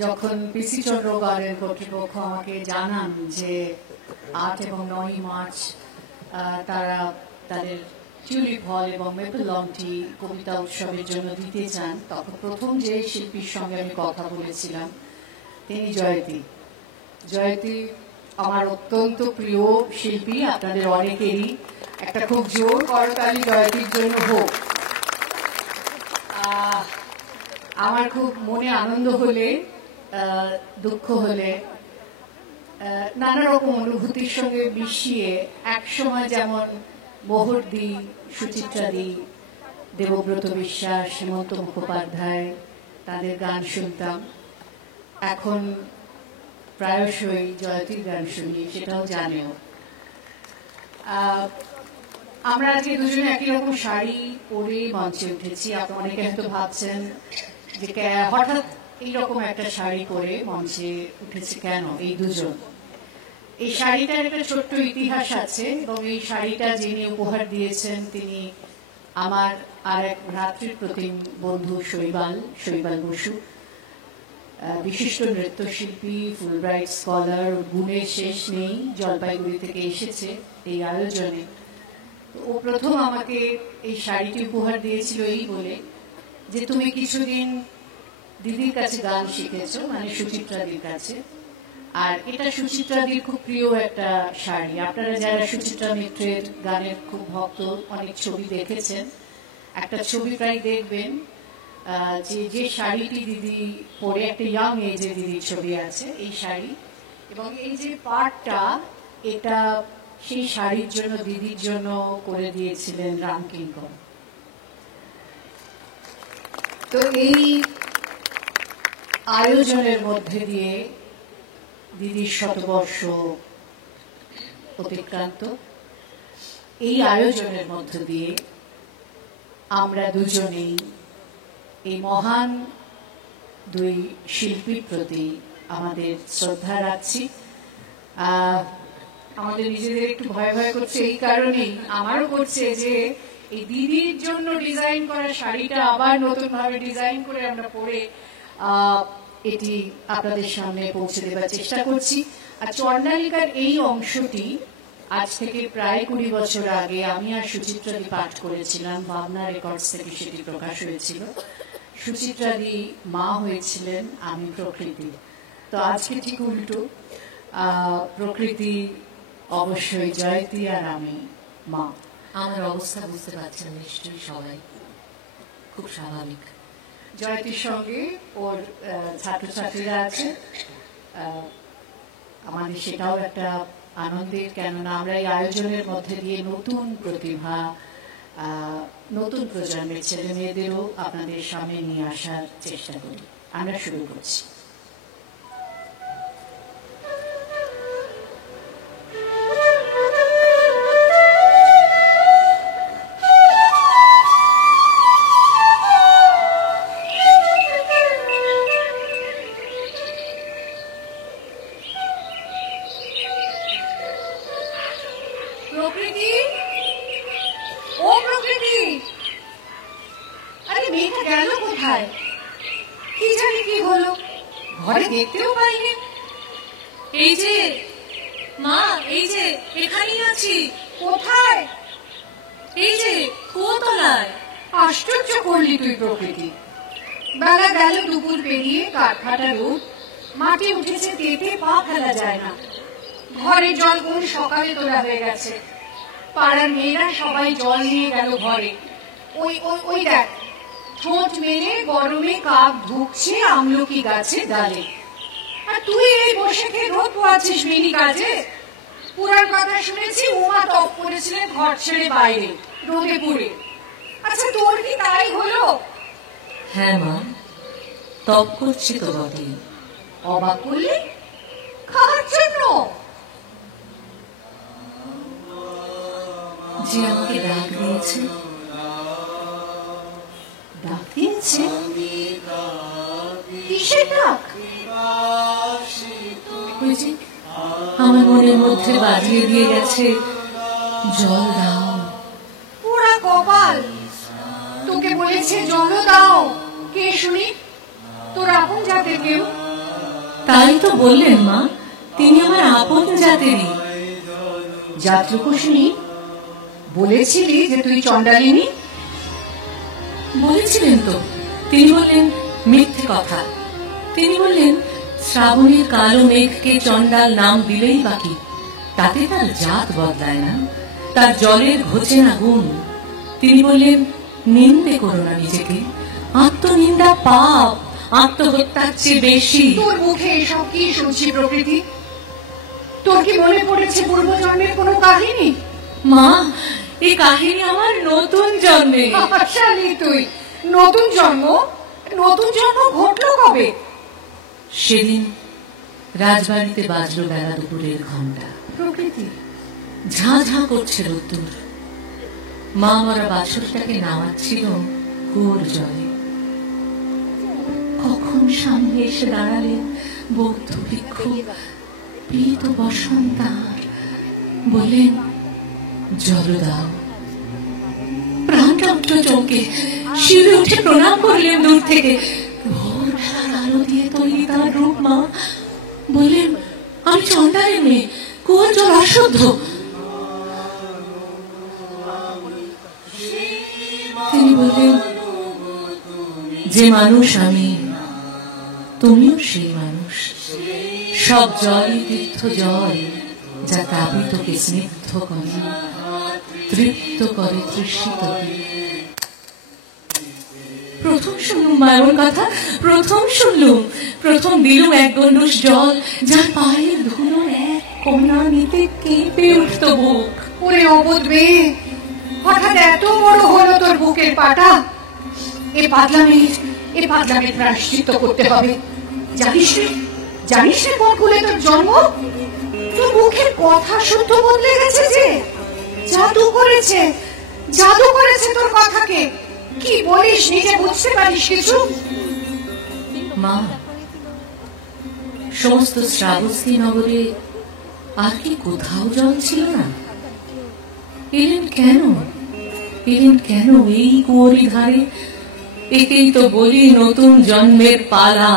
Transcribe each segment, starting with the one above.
যখন পিসি চন্দ্র গার্ডেন কর্তৃপক্ষ আমাকে জানান যে 8 এবং 9 মার্চ তারা তাদের টিউলিপ হল এবং মেপল লন টি কবিতা উৎসবের জন্য দিতে চান, তখন প্রথম যে শিল্পীর সঙ্গে আমি কথা বলেছিলাম তিনি জয়তী। জয়তী আমার অত্যন্ত প্রিয় শিল্পী, আপনাদের অনেকেরই। একটা খুব জোর করতালি জয়তীর জন্য হোক। আমার খুব মনে আনন্দ হলে, দুঃখ হলে, নানা রকম অনুভূতির সঙ্গে মিশিয়ে একসময় যেমন মোহরদি, সুচিত্রাদি, দেবব্রত বিশ্বাস, হেমন্ত মুখোপাধ্যায় তাদের গান শুনতাম, এখন প্রায়শই জয়তীর গান শুনি, সেটাও জানেও। আমরা আজকে দুজনে একই রকম শাড়ি পরে মঞ্চে উঠেছি। আপনি অনেকে হয়তো ভাবছেন যে হঠাৎ এইরকম একটা শাড়ি পরে মঞ্চে উঠেছে কেন এই দুজন। এই শাড়িটার একটা ছোট্ট ইতিহাস আছে এবং এই শাড়িটা যিনি উপহার দিয়েছেন তিনি আমার আর এক ভ্রাতৃপ্রতিম বন্ধু শৈবাল বসু, বিশিষ্ট নৃত্যশিল্পী, ফুলব্রাইট স্কলার, গুণের শেষ নেই, জলপাইগুড়ি থেকে এসেছে এই আয়োজনে। ও প্রথম আমাকে এই শাড়িটি উপহার দিয়েছিল এই বলে যে তুমি কিছুদিন দিদির কাছে গান শিখেছো, মানে সুচিত্রাদির কাছে, আর এটা সুচিত্রাদির খুব প্রিয় একটা শাড়ি। আপনারা যারা সুচিত্রা মিত্রের গানের খুব ভক্ত, অনেক ছবি দেখেছেন, একটা ছবি প্রায় দেখবেন যে শাড়িটি দিদি পরে, একটা ইয়াং এজে দিদির ছবি আছে এই শাড়ি, এবং এই যে পাটটা এটা সেই শাড়ির জন্য দিদির জন্য করে দিয়েছিলেন রামকিঙ্কর। তো এই আয়োজনের মধ্যে দিয়ে দিদির শতবর্ষ অতিক্রান্ত, এই আয়োজনের মধ্য দিয়ে আমরা দুজনেই এই মহান দুই শিল্পীর প্রতি আমাদের শ্রদ্ধা রাখছি। আমাদের নিজেদের একটু ভয় ভয় করছে এই কারণেই, আমারও করছে যে এই দিদির জন্য ডিজাইন করা শাড়িটা আবার নতুন ভাবে ডিজাইন করে আমরা পরে এটি আপনাদের সামনে পৌঁছে দেবার চেষ্টা করছি। আর চণ্ডালিকার এই অংশটি আজ থেকে প্রায় 20 বছর আগে আমি আর সুচিত্রাদি পাঠ করেছিলাম, ভাবনা রেকর্ডস থেকে সেটি প্রকাশ হয়েছিল। সুচিত্রাদি মা হয়েছিলেন, আমি প্রকৃতি। তো আজকে ঠিক উল্টো, প্রকৃতি অবশ্যই জয়তী আর আমি মা। আমার অবস্থা বুঝতে পারছেন নিশ্চয়ই সবাই, খুব স্বাভাবিক। জয়তীর সঙ্গে ওর ছাত্রছাত্রীরা আছে, আমাদের সেটাও একটা আনন্দের, কেননা আমরা এই আয়োজনের মধ্যে দিয়ে নতুন প্রতিভা, নতুন প্রজন্মের ছেলে মেয়েদেরও আপনাদের সামনে নিয়ে আসার চেষ্টা করি। আমরা শুরু করছি। প্রকৃতি, ও প্রকৃতি, আরে মেয়েটা গেল কোথায়? কি জানি কি হলো, ঘরে দেখতেও পাইনি। এই যে মা, এই যে এখানেই আছি। কোথায়? এই যে কুয়োতলায়। আশ্চর্য করলি তুই প্রকৃতি। বেলা গেল দুপুর পেরিয়ে, কাঠফাটা রোদ, মাটি উঠেছে তেতে, পা ফেলা যায় না। ঘরে জল কোন সকালে তোলা হয়ে গেছে। পাড়ার মেয়েরা সবাই জল নিয়ে গেল ঘরে। ওই ওই ওই দেখ, ঠোঁট মেলে গরমে কাক ঢুকছে আমলকি গাছে ডালে। আর তুই এই বসে খেয়ে রোদ পোয়াচ্ছিস মিনি কাজে। পুরার কথা শুনেছি উমা তপ করেছিলেন ঘর ছেড়ে বাইরে রোদে পুড়ে। আচ্ছা তোর কি তাই হলো? হ্যাঁ মা, তপ করছি তো বটে। অবাক করলে? খাওয়ার জন্য? যে আমাকে ডাক দিয়েছে। ডাক দিয়েছে? কিসের ডাক? ওই যে আমার মনের মধ্যে বাজিয়ে দিয়ে গেছে, জল দাও। পুরা কপাল, তোকে বলেছে জল দাও। কে শুনি? তোর আপন জাতের কেউ? তাই তো বললেন মা, তিনি আমার আপন জাতেরই। জাতরূপসিনী, বলেছিলি যে তুই চণ্ডালিনী? বলেছিলেন তো। তিনি বললেন মিথ্যে কথা। তিনি বললেন শ্রাবণের কালো মেঘকে চণ্ডাল নাম দিলেই বাকি, তাতে তার জাত বদলায় না, তার জলের ঘোচে না গুণ। তিনি বললেন নিন্দে করো না নিজেকে, আত্মনিন্দা পাপ, আত্মহত্যার চেয়ে বেশি। তোর মুখে এসব কি শুনছি প্রকৃতি? তোর কি মনে পড়েছে পূর্বজন্মের কোনো কাহিনী? মা, এই কাহিনী আমার নতুন জন্মে। আশালি তুই, নতুন জন্ম? নতুন জন্ম ঘটলো কবে? সেদিন রাজবাড়িতে বাজলো বেলা দুপুরের ঘন্টা। প্রকৃতি, ঝাঁ ঝাঁ করছে রোদ্দুর। মা মরা বাছুরটাকে নামাচ্ছিল কুয়োর জলে। কখন সামনে এসে দাঁড়ালেন বৌদ্ধ ভিক্ষু, পীত বসন্তার, বললেন জল দাও। প্রাণটা উঠল চমকে, শিউরে উঠে প্রণাম করলেন দূর থেকে। ভোরবেলার আলো দিয়ে তৈরি তার রূপ। মা বললেন আমি চণ্ডালের মেয়ে, কুয়োর জল অশুদ্ধ। তিনি বললেন যে মানুষ আমি, তুমিও সেই মানুষ। সব জলই তীর্থ জল, যা তাপিতকে স্নিগ্ধ করে, তৃপ্ত করে তৃষিতকে। প্রথম শুনলুম মা এমন কথা, প্রথম শুনলুম, প্রথম দিলুম এক গণ্ডূষ জল, যার পায়ের ধুলোর এক কণা নিতে কেঁপে উঠত বুক। ওরে অবোধ মেয়ে, হঠাৎ এত বড় হলো তোর বুকের পাটা? এ পাগলামির প্রায়শ্চিত্ত করতে হবে। জানিস রে কোন কুলে তোর জন্ম? তোর মুখের কথা শুদ্ধ বদলে গেছে যে, জাদু করেছে তোর কথাকে। কি বলিস, নিজে বুঝতে পারিস কিছু? মা, সমস্ত শ্রাবস্তী নগরে আর কি কোথাও জল ছিল না? এলেন কেন এই কুয়োরি ধারে? একেই তো বলি নতুন জন্মের পালা।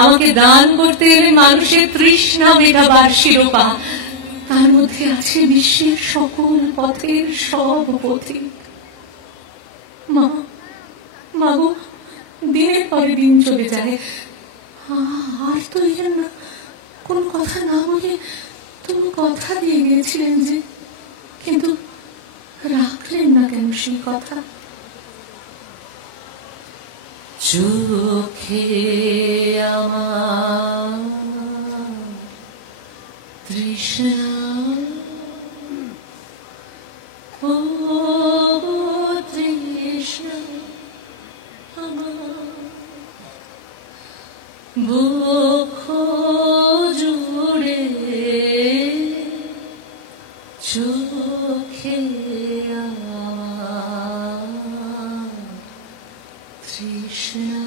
আমাকে দান করতে এলেন মানুষের তৃষ্ণা মেটাবার শিরোপা। তার মধ্যে আছে বিশ্বের সকল পথের সব পথিক। মা গো, দিনের পরে দিন চলে যায়, আর তো এলেন না। কোন কথা না বলে তুমি কথা দিয়ে গিয়েছিলেন যে, কিন্তু রাখলেন না কেন সেই কথা? চোখে আমার তৃষ্ণা, ও তৃষ্ণা আমার, বুক জুড়ে চোখে আমার তৃষ্ণা।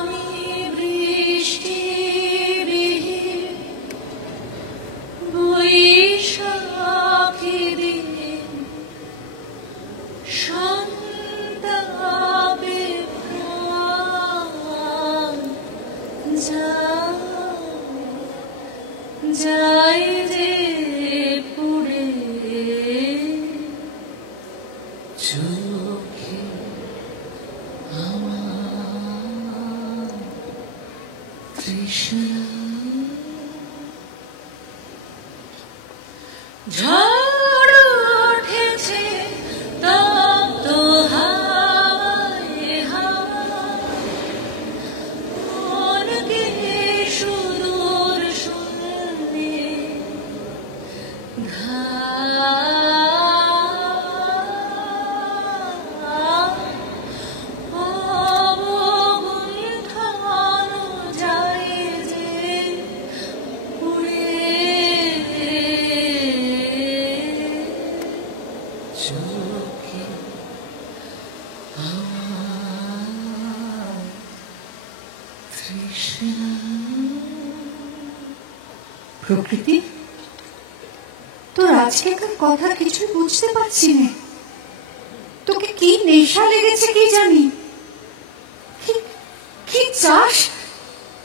আমি বৃষ্টিবিহীন বৈশাখী দিন, সন্তাপে প্রাণ যাই যে পুড়ে চোখে আমার তৃষ্ণা। ঝড় উঠেছে তপ্ত হাওয়ায় মনকে সুদূর শূন্যে অবগুণ্ঠানো যায় যে উড়ে চোখে আমার তৃষ্ণা। প্রকৃতি, তোর আজকেকার কথা কিছু বুঝতে পারছি না। তোকে কি নেশা লেগেছে কি জানি, চাস?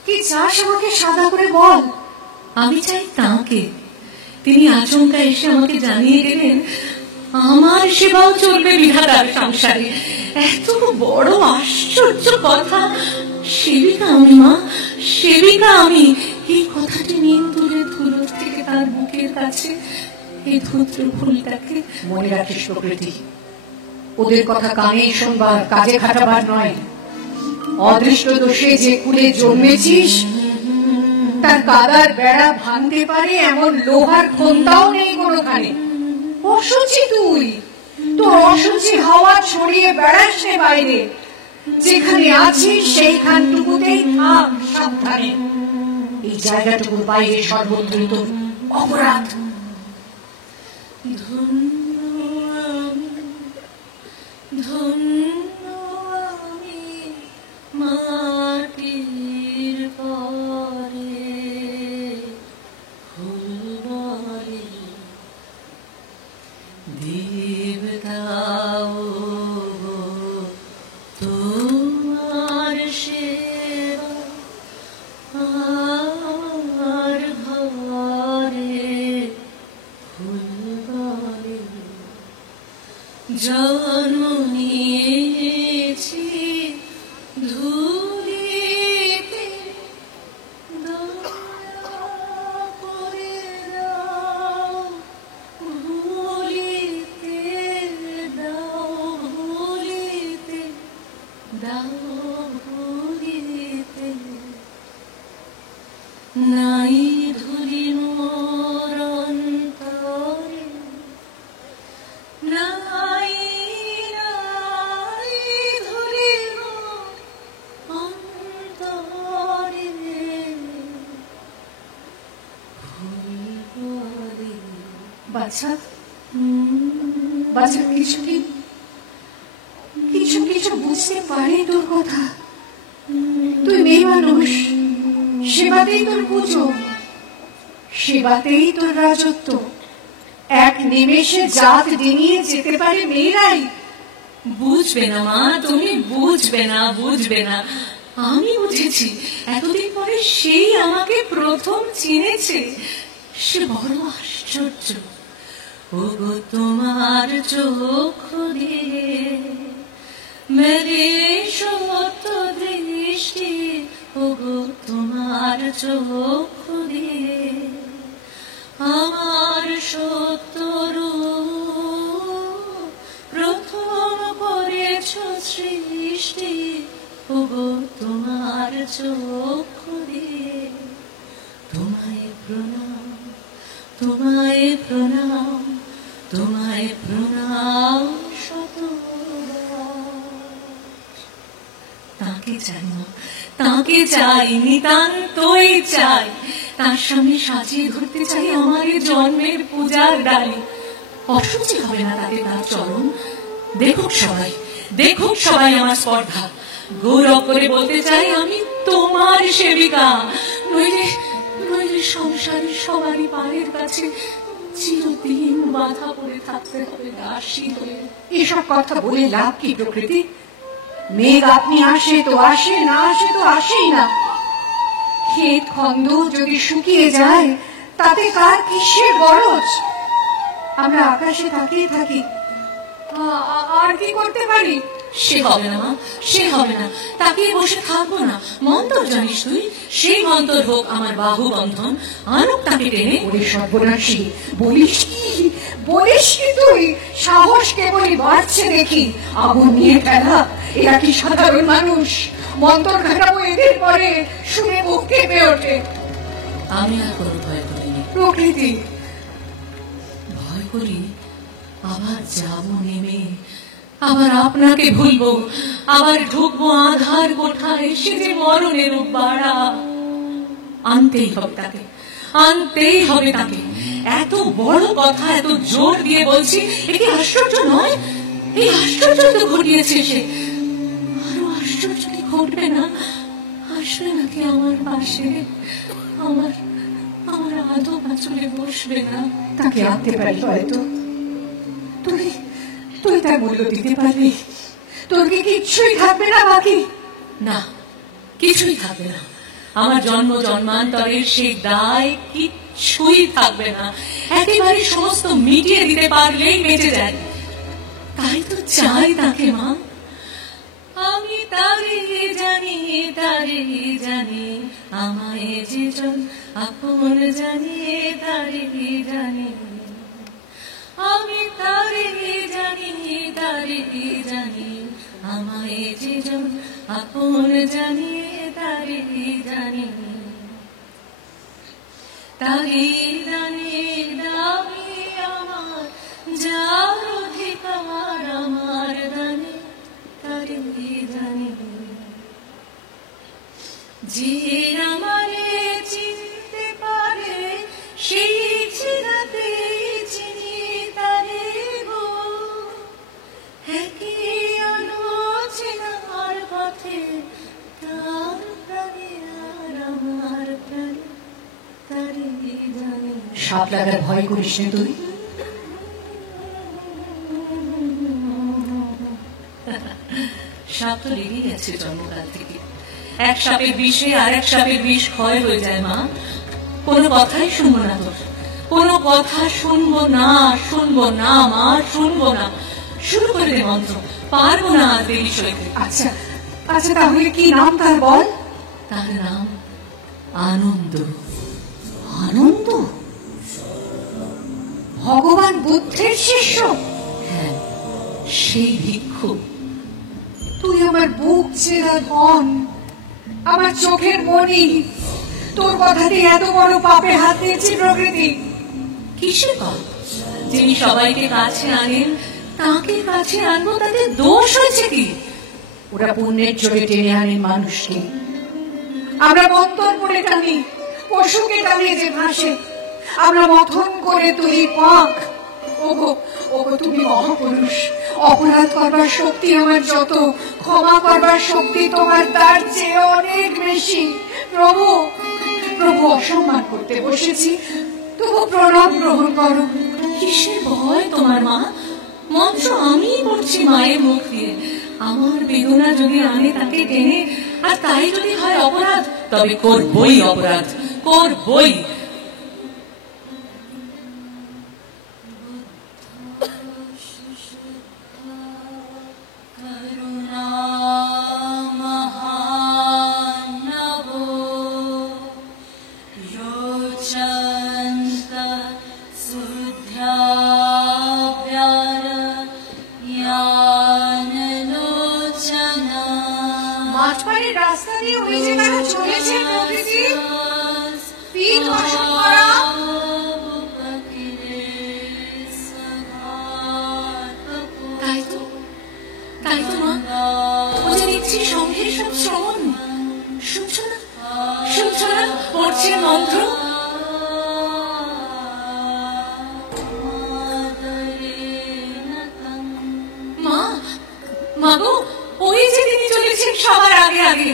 কি চাস আমাকে সাদা করে বল। আমি চাই তাঁকে। তিনি আচমকা এসে আমাকে জানিয়ে গেলেন আমার সেবাও চলবে বিধাতার সংসারে। এত বড় আশ্চর্য কথা! সেবিকা আমি মা, সেবিকা আমি। এই কথাটি নিন্দুরে ধুলো থেকে তার বুকের কাছে এই ধূত্র ফুলটাকে। মনে রাখিস প্রকৃতি, ওদের কথা কানে শুনবার, কাজে খাটাবার নয়। অদৃষ্ট দোষে যে কুলে জন্মেছিস তার কাদার বেড়া ভাঙতে পারে এমন লোহার খন্তাও নেই কোনোখানে। অসুচি তুই, তোর অসুচি হাওয়া ছড়িয়ে বেড়াস রে বাইরে। যেখানে আছিস সেইখানটুকুতেই থাক সাবধানে। এই জায়গাটুকুর বাইরে সর্বত্রই তোর অপরাধ। ধন্য আমি মাটির পরে ফুল বলে দেবতাও তোমার সেবা আমার ঘরে ফুল বলে জন্ম নিয়েছি ধুলিতে, দয়া করে দাও ভুলিতে, দাও ভুলিতে, দাও ভুলিতে। নাই ধুলি মোর অন্তরে, নাই নাই ধুলি মোর অন্তরে ফুল বলে। বাচ্চা, বাচ্চা কিছু কি কিছু কিছু বুঝতে পারি তোর কথা। তুই মেয়ে মানুষ, সেবাতেই তোর পুজো, সেবাতেই তোর রাজত্ব। এক নিমেষে জাত ডিঙিয়ে যেতে পারে মেয়েরাই। বুঝবে না মা, তুমি বুঝবে না, বুঝবে না। আমি বুঝেছি। এতদিন পরে সেই আমাকে প্রথম চিনেছে। সে বড় আশ্চর্য। ওগো তোমার চোখ দিয়ে মেরে সত্য দৃষ্টি, ওগো তোমার চোখ দিয়ে আমার সত্য রূপ প্রথম করেছ সৃষ্টি, ওগো তোমার চোখ দিয়ে তোমায় প্রণাম, তোমায় প্রণাম, তোমায় প্রণাম শতবার। তাকে চাই না, তাকে চাই, নিতান্তই চাই। তার সামনে সাজিয়ে ধরতে চাই আমার জন্মের পূজার ডালি। অসুচি হবে না তাতে তার চরণ। দেখুক সবাই, দেখুক সবাই আমার স্পর্ধা। গৌরব করে বলতে চাই আমি তোমার সেবিকা। নইলে নইলে সংসারে সবারই পায়ের কাছে চিরদিন বাধা পড়ে থাকতে হবে দাসী হয়ে। এসব কথা বলে লাভ কি প্রকৃতি? মেঘ আপনি আসে তো আসে, না আসে তো আসেই না। ক্ষেত খন্দ যদি শুকিয়ে যায় তাতে কার কিসের গরজ? আমরা আকাশে তাকিয়ে থাকি, আর কি করতে পারি? সে হবে না মা, সে হবে না। তাকিয়ে বসে থাকবো না। মন্তর জানিস তুই? সেই মন্তর হোক আমার বাহু বন্ধন, আনুক তাকে টেনে। ওরে সর্বনাশী, বলিস কি, বলিস কি তুই? সাহস কেবলই বাড়ছে দেখি। আগুন নিয়ে ফেলা, এরা কি সাধারণ মানুষ? মন্তর ঘাটাবো এদের পরে, শুনে মুখ কেঁপে ওঠে। আমি আর কোনো ভয় করিনি প্রকৃতি, ভয় করি আবার যাব নেমে, আবার আপনাকে ভুলবো, আবার ঢুকবো আধার কোঠায়। সে যে মরণের বাড়া। আনতেই হবে তাকে, আনতেই হবে তাকে। এত বড় কথা এত জোর দিয়ে বলছি, এটি আশ্চর্য নয়? এই আশ্চর্য তো ঘটিয়েছে সে। আরো আশ্চর্য কি ঘটবে না? আসবে নাকি আমার পাশে, আমার আমার আদো পাঁচলে বসবে না? তাকে আনতে পারি হয়তো। তুই তুই তার মূল্য দিতে পারবি? তোর কি কিচ্ছুই থাকবে না বাকি? না, কিছুই থাকবে না। আমার জন্ম জন্মান্তরের সেই দায় কিচ্ছুই থাকবে না। একেবারে সমস্ত মিটিয়ে দিতে পারলেই বেঁচে যায়। তাই তো চাই তাকে মা। আমি তারে জানি, তারে জানি, আমায় যে জন আপন জানি, তারে জানি। আমি তারে জানি, তারে জানি, আমায় যে জন আপন জানি, তারে জানি। তারে জানি দাবি আমার, যার অধিকার আমার দানে, তারে জানি। যে আমারে চিনতে পারে, সেই চিরাতে চিনি তারে গো। একই আলো চেনার পথে, তার প্রাণে আর আমার প্রাণে, তারে জানি। সাপ লাগার ভয় করিস না তুই? সাপ তো লেগেই আছে জন্মকাল থেকে। এক সাপের বিষে আর এক সাপের বিষ ক্ষয় হয়ে যায় মা। কোনো কথাই শুনবো না তোর, কোনো কথা শুনবো না, শুনবো না মা, শুনবো না। শুরু করে দে মন্ত্র, পারবো না আর দেরি সইতে। আচ্ছা আচ্ছা, তাহলে কি নাম তার বল? তার নাম আনন্দ। আনন্দ? ভগবান বুদ্ধের শিষ্য? হ্যাঁ, সেই ভিক্ষু। তুই আমার বুক চেরা ধন, আমার চোখের মণি। তোর কথাতে এত বড় পাপে হাত দিয়েছি প্রকৃতি। কিসের পাপ? যিনি সবাইকে কাছে আনেন, তাকে কাছে আনবো, তাতে দোষ হয়েছে কি? ওরা পুণ্যের জোরে টেনে আনেন মানুষকে, আমরা মন্থন করে টানি, পশুকে টানি যে ভাসে। আমরা মথন করে তুলি পাক। ওগো ওগো, তুমি মহাপুরুষ। অপরাধ করবার শক্তি আমার যত, ক্ষমা করবার শক্তি তোমার তার চেয়ে অনেক বেশি। প্রভু প্রভু, অসম্মান করতে বসেছি, তবু প্রণাম গ্রহণ করো। কিসের ভয় তোমার মা? মন্ত্র আমিই পড়ছি মায়ের মুখ দিয়ে। আমার বেদনা যদি আনে তাকে টেনে, আর তাই যদি হয় অপরাধ, তবে করবই অপরাধ, করবই। মাঠপাড়ের রাস্তা দিয়ে ওই যে তারা চলেছে প্রকৃতি, পিঠ বসন করা। তাই তো মা, ও যে দেখছি সঙ্গে সব শ্রবণ। শুনছো না, শুনছো না পড়ছে মন্ত্র? মা, মা গো, ওই যে তিনি চলেছেন সবার আগে আগে।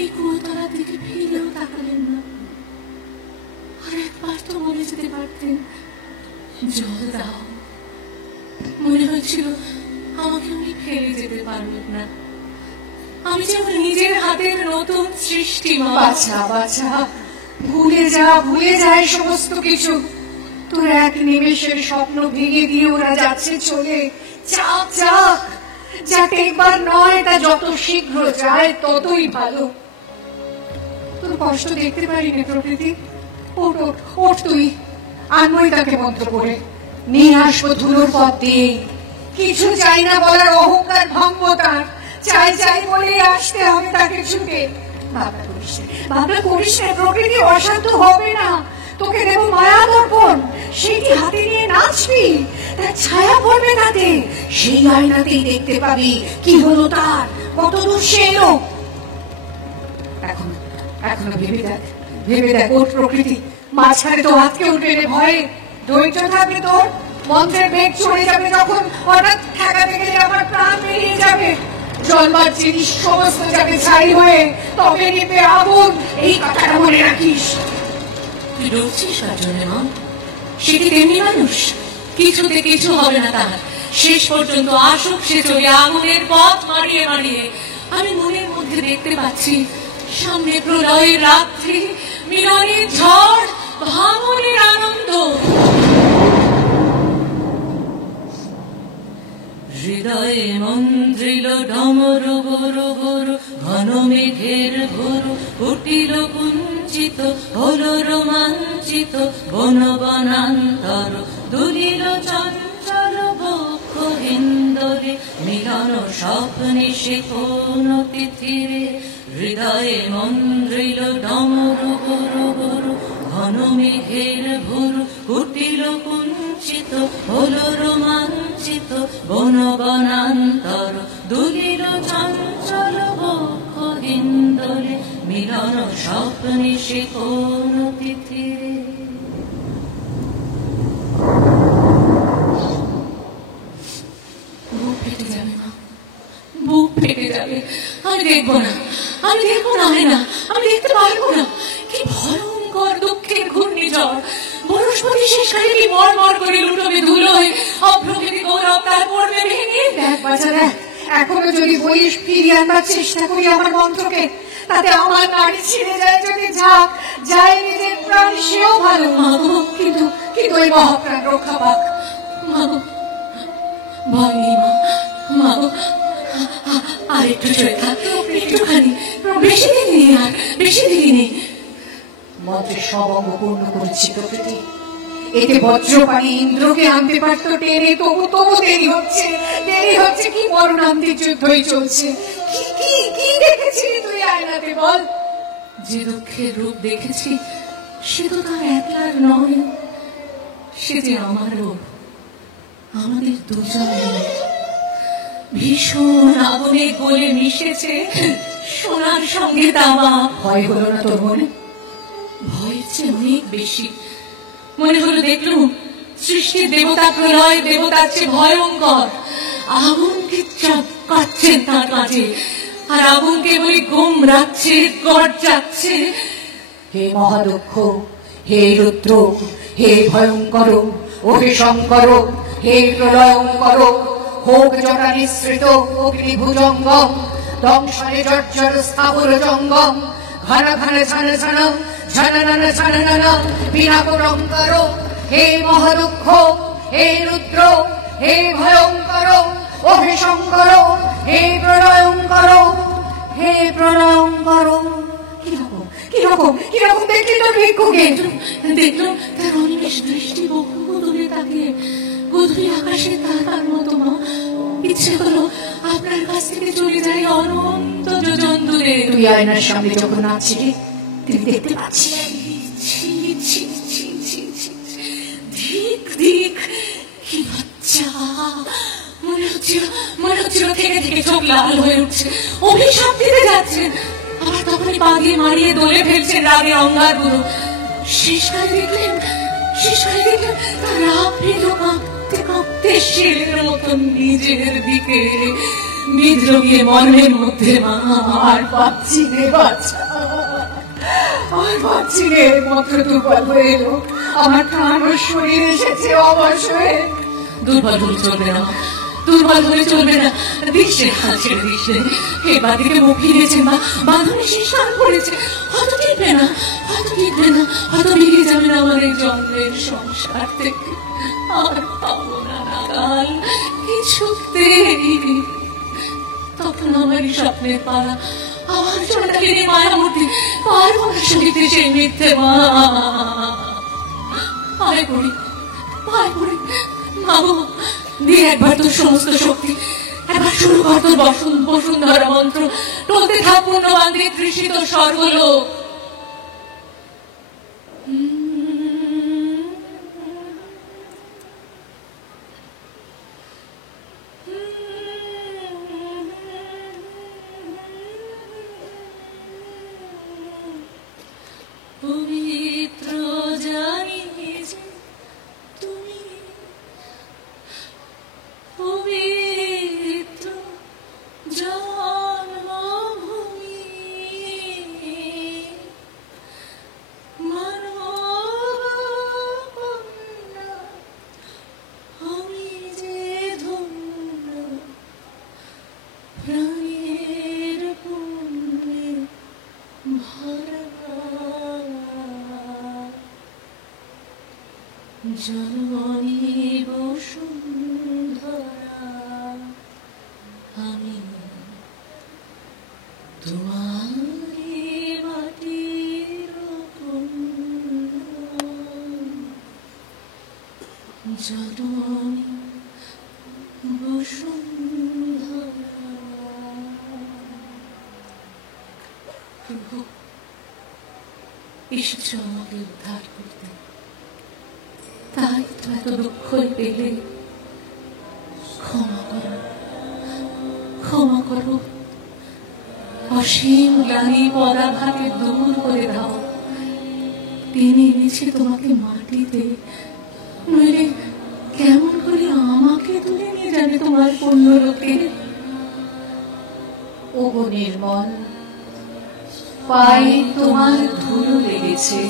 এই কুয়োতলার দিকে ফিরেও তাকালেন না। আর একবার তো বলে যেতে পারতেন, জল দাও। মনে হয়েছিল আমাকে উনি ফেলে যেতে পারবেন না। আমি যেমন নিজের হাতের নতুন সৃষ্টি মা। বাছা বাছা, ভুলে যা, ভুলে যায় সমস্ত কিছু। তোর এক নিমেষের স্বপ্ন ভেঙে দিয়ে ওরা যাচ্ছে চলে। চাক চাক, যা টেকবার নয় তা যত শীঘ্র যায় ততই ভালো। তোর কষ্ট দেখতে পারিনি প্রকৃতি। ওঠ ওঠ ওঠ, তুই আনবই তাকে মন্ত্র করে, নিয়ে আসবো ধুলোর পথ দিয়ে। কিছু চাই না বলার অহংকার ভঙ্গ তার, চাই চাই বলে আসতে হবে তাকে ছুটে। ভাবনা করিস না, ভাবনা করিস না, প্রকৃতি অশান্ত হবে না। তোকে দেব মায়া দর্পণ, সেটি হাতে নিয়ে নাচবি, তার ছায়া পড়বে তাতে। সেই আয়নাতেই দেখতে পাবি কি হলো তার, কত দূর সে এলো। এখনো ভেবে দেখ, ভেবে দেখ ওর প্রকৃতি। মাঝখানে তো হাতকে উঠবে রে ভয়ে। ধৈর্য থাকবে তোর, মন্ত্রের বেগ চড়ে যাবে যখন, হঠাৎ ঠেকাতে গেলে আমার প্রাণ বেরিয়ে যাবে। জন্মার জিনিস সমস্ত যাবে ছাই হয়ে, তবে নিবে আগুন। এই কথাটা মনে রাখিস। তুই ডরছিস কার জন্য মা? সে কি তেমনি মানুষ? কিছুতে কিছু হবে না তার। শেষ পর্যন্ত আসুক সে চলে আগুনের পথ মারিয়ে মারিয়ে। আমি মনের মধ্যে দেখতে পাচ্ছি সামনে প্রলয়ের রাত্রি, মিলনের ঝড়, ভাঙনের আনন্দ। হৃদয়ে মন্দ্রিল ডমর গরু গরু, ঘন মেঘের ঘোরু উঠিল কুঞ্চিত, হল রোমাঞ্চিত বন বনান্তর, দুলিল চঞ্চল বক্ষ হিন্দরে, মিলন স্বপ্নে সে কোন তিথিরে। হৃদয়ে মন্দ্রিল ডমর গরু গরু, ঘন মেঘের ঘোরু উঠিল কুঞ্চিত, হল রোমাঞ্চিত বন বনান্তর, দুলিল চঞ্চল বক্ষ হিন্দরে, মিলন স্বপ্নে সে কোন তিথিরে। বুক ফেটে যাবে মা, বুক ফেটে যাবে। আমি দেখবো না, আমি দেখবো না, না আমি দেখতে পারবো না। কি ভয়ঙ্কর দুঃখের ঘূর্ণিঝড়! বৃহস্পতি শেষকালে কি মরমর করে লুটবে ধুলোয়, অভ্রভেদী গৌরব তার পড়বে ভেঙে। দেখ বাছা দেখ, এখনো যদি বলিস ফিরিয়ে আনবার চেষ্টা করি আমার মন্ত্রকে, তাতে আমার নাড়ি ছিঁড়ে যায় যদি ঝাঁক যায় নিজের প্রাণ, সেও ভালো। মাগো, কিন্তু কিন্তু ওই মহাপ্রাণ রক্ষা পাক। মাগো, ভয় নেই মা, মাগো আর একটু চলে থাক, একটুখানি, বেশি দিন নেই, আর বেশি দিন নেই। মন্ত্রের সব অঙ্গ পূর্ণ করেছি প্রকৃতি, এতে বজ্রপাণি ইন্দ্রকে আনতে পারত টেনে, তবু তবু দেরি হচ্ছে, দেরি হচ্ছে। কি মরণান্তিক যুদ্ধই চলছে। কি কি কি দেখেছিলি তুই আয়নাতে বল? যে দুঃখের রূপ দেখেছি সে তো তার একলার নয়, সে যে আমারও, আমাদের দুজনের। ভীষণ আগুনে গলে মিশেছে সোনার সঙ্গে তামা। ভয় হলো না তোর মনে? ভয়ের চেয়ে অনেক বেশি। মনে হলো দেখলুম সৃষ্টির দেবতা প্রলয় দেবতার চেয়ে ভয়ঙ্কর। আগুনকে চাপকাচ্ছেন তার কাছে, আর আগুনকে বলি ঘুম রাখছে, গর্জাচ্ছে। হে মহাদক্ষ, হে রুদ্র, হে ভয়ঙ্কর, ও হে শঙ্কর, হে প্রলয়ঙ্কর, হোক জটা নিঃসৃত অগ্নিভুজঙ্গম, দংশনে জর্জর স্থাবর জঙ্গম, ঘন ঘন ঝন ঝন ঝননন ঝননন বিনাপরঙ্কর। হে মহাদক্ষ, হে রুদ্র, হে ভয়ঙ্কর, ও হে শঙ্কর, হে প্রলয়ঙ্কর, হে প্রলয়ঙ্কর। কিরকম কিরকম কিরকম দেখলি তোর ভিক্ষুকে? দেখলাম তার অনিমেষ দৃষ্টি বহু দূরে তাকিয়ে গধূলি আকাশে তারার মতো। মা, ইচ্ছে হলো আপনার কাছ থেকে চলে যাই অনন্ত যোজন দূরে। তুই আয়নার সামনে যখন নাচছিলি তুই দেখতে পাচ্ছিস? ছি ছি ছি ছি ছি, ধিক ধিক, কি লজ্জা! মনে হচ্ছিল থেকে থেকে চোখ লাল হয়ে উঠছে, অভিশাপ দিতে যাচ্ছেন। আবার তখনই পা দিয়ে মারিয়ে দোলে ফেলছেন রাগে অঙ্গারগুলো। শেষকালে দেখলেন তার রাগ ভেদ কাঁপতে কাঁপতে শেরের মতন নিজের দিকে বিদ্রোহী মনের মধ্যে। মা, আর পাচ্ছি রে বাচ্চা, আর পাচ্ছি রে। মাত্র দুর্বল হয়ে এলো আমার প্রাণ ও শরীর এসেছে অবশ হয়ে। দুর্বল হলে চলবে না, দুর্বল হলে চলবে না। দিশে হাল ছেড়ে দিশে, এবার দিকে মুখ ফিরেছেন বা বাঁধনে শেষ কান পড়েছে। হয়তো টিকবে না, হয়তো টিকবে না, হয়তো বেরিয়ে যাবে না আমার এই জন্মের সংসার থেকে। আর পাবো না নাগাল কিছুতেই। তখন আমার স্বপ্নের পাড়া, আমার ছোটকালের মায়ামূর্তি, পারবো না সইতে সেই মিথ্যে। মা, পায়ে পড়ি, পায়ে পড়ি। মাগো, দিয়ে একবার তোর সমস্ত শক্তি, একবার শুরু কর তোর বসুন্ধরা মন্ত্র। টলতে থাক পূর্ণবান্ধির তৃষিত স্বর্গলোক। পবিত্র জানি যে তুমি, পবিত্র জন্মভূমি, মানব তোমারি মাটির জননী বসুন্ধরা। প্রভু, এসেছ আমাকে উদ্ধার করতে, তাই তো এত দুঃখ পেলে। ক্ষমা করো, ক্ষমা করো, অসীম গ্লানি পদাঘাতে দূর করে দাও। টেনে এনেছে তোমাকে মাটিতে, নইলে কেমন করে আমাকে তুলে নিয়ে যাবে তোমার পুণ্য লোকে। ওগো নির্মল, পায়ে তোমার ধুলো লেগেছে,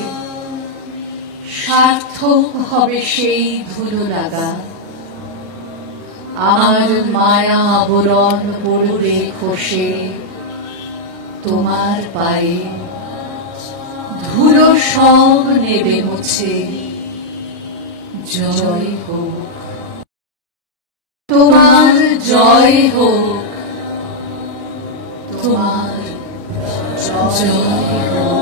সার্থক হবে সেই ধুলো লাগা। আমার মায়া আবরণ পড়বে খসে তোমার পায়ে, ধুলো সব নেবে মুছে। জয় হোক তোমার, জয় হোক তোমার, জয় হোক।